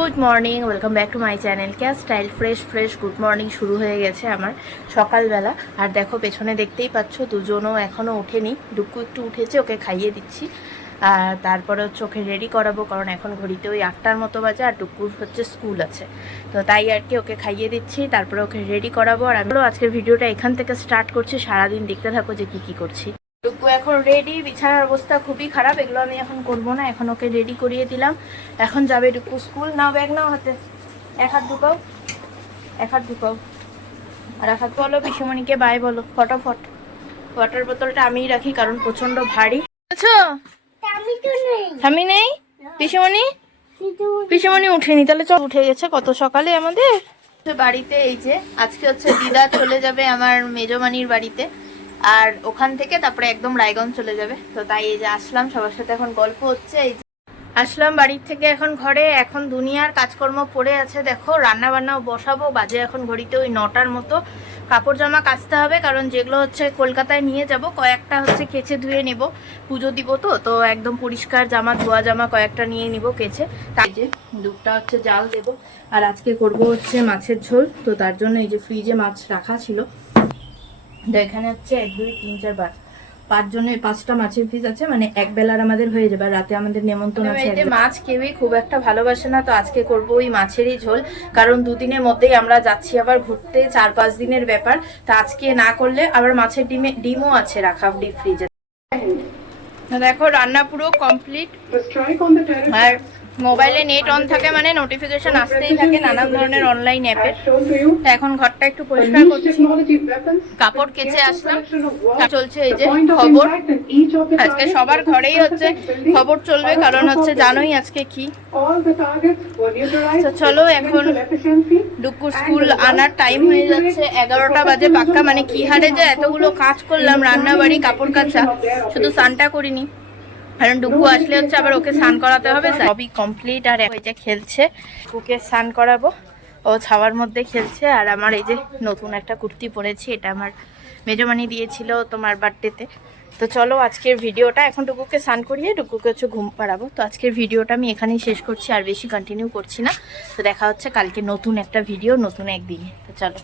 Good morning welcome back to my channel ক্যা style fresh fresh good morning শুরু হয়ে গেছে আমার সকালবেলা। আর দেখো, পেছনে দেখতেই পাচ্ছ, দুজনও এখনও ওঠেনি। ডুকু একটু উঠেছে, ওকে খাইয়ে দিচ্ছি। আর তারপরে হচ্ছে ওকে রেডি করাবো, কারণ এখন ঘড়িতে ওই আটটার মতো বাজে আর ডুকুর হচ্ছে স্কুল আছে। তো তাই আর কি ওকে খাইয়ে দিচ্ছি, তারপরে ওকে রেডি করাবো। আর আমিও আজকের ভিডিওটা এখান থেকে স্টার্ট করছি, সারাদিন দেখতে থাকো যে কী কী করছি। টুকু এখন রেডি বিছানার অবস্থা খুবই খারাপ, এগুলো আমি এখন করব না, এখন ওকে রেডি করিয়ে দিলাম। এখন যাবে টুকু স্কুল নাও ব্যাগ নাও হাতে। এক হাত ঢুকাও। এক হাত ঢুকাও। আর এক হাত বলো, পিসুমণিকে বাই বলো। ফটাফট। ওয়াটার বোতলটা আমিই রাখি, কারণ প্রচণ্ড ভারী। আছো? আমি নেই? পিসুমণি? পিসুমণি উঠেনি। তাহলে চল, উঠে গেছে কত সকালে আমাদের? বাড়িতে এই যে, আজকে হচ্ছে দিদা চলে যাবে আমার মেজমানির বাড়িতে। আর ওখান থেকে তারপরে একদম রায়গঞ্জ চলে যাবে। তো তাই এই যে আসলাম, সবার সাথে এখন গল্প হচ্ছে, এই আসলাম বাড়ির থেকে এখন ঘরে। এখন দুনিয়ার কাজকর্ম পড়ে আছে, দেখো রান্না বান্নাও বসাবো, বাজে এখন ঘড়িতে ওই নটার মতো। কাপড় জামা কাচতে হবে, কারণ যেগুলো হচ্ছে কলকাতায় নিয়ে যাব, কয়েকটা হচ্ছে কেচে ধুয়ে নেব, পুজো দিব তো তো একদম পরিষ্কার জামা, ধোয়া জামা কয়েকটা নিয়ে নিব কেচে। তাই যে দুধটা হচ্ছে জাল দেব, আর আজকে করব হচ্ছে মাছের ঝোল, তো তার জন্য এই যে ফ্রিজে মাছ রাখা ছিল। তো এখানে হচ্ছে এক দুই তিন চার পাঁচ। পাঁচ জনের পাঁচটা মাছের পিস আছে মানে এক বেলার আমাদের হয়ে যাবে রাতে আমাদের নেমন্তন্ন আছে মাছ কেউই খুব একটা ভালোবাসে না তো আজকে করব ওই মাছেরই ঝোল। কারণ দুদিনের মধ্যেই আমরা যাচ্ছি আবার ঘুরতে চার পাঁচ দিনের ব্যাপার। তা আজকে না করলে আবার মাছের ডিমে ডিমও আছে রাখা ডিপ ফ্রিজে দেখো রান্না পুরো কমপ্লিট আর মোবাইলে নেট অন থাকে মানে নোটিফিকেশন আসতেই থাকে নানান ধরনের অনলাইন অ্যাপে এখন ঘরটা একটু পরিষ্কার করছি। কাপড় কেচে আসলাম। চলছে এই যে খবর। আজকে সবার ঘরেই হচ্ছে খবর চলবে, কারণ হচ্ছে জানোই আজকে কি। চলো এখন দুপুর স্কুল আনার টাইম হয়ে যাচ্ছে, এগারোটা বাজে পাক্কা। মানে কি হারে যে এতগুলো কাজ করলাম, রান্নাবাড়ি, কাপড় কাচা। শুধু সানটা করিনি। কারণ ডুকু আসলে হচ্ছে আবার ওকে স্নান করাতে হবে সবই কমপ্লিট আর ওই যে খেলছে ওকে স্নান করাবো। ও ছাওয়ার মধ্যে খেলছে আর আমার এই যে নতুন একটা কুর্তি পরেছি, এটা আমার মেজমানি দিয়েছিল তোমার বার্থডেতে তো চলো আজকের ভিডিওটা, এখন ডুকুকে স্নান করিয়ে ডুকুকে হচ্ছে ঘুম পাড়াবো। তো আজকের ভিডিওটা আমি এখানেই শেষ করছি, আর বেশি কন্টিনিউ করছি না। তো দেখা হচ্ছে কালকে নতুন একটা ভিডিও নতুন একদিনে। তো চলো।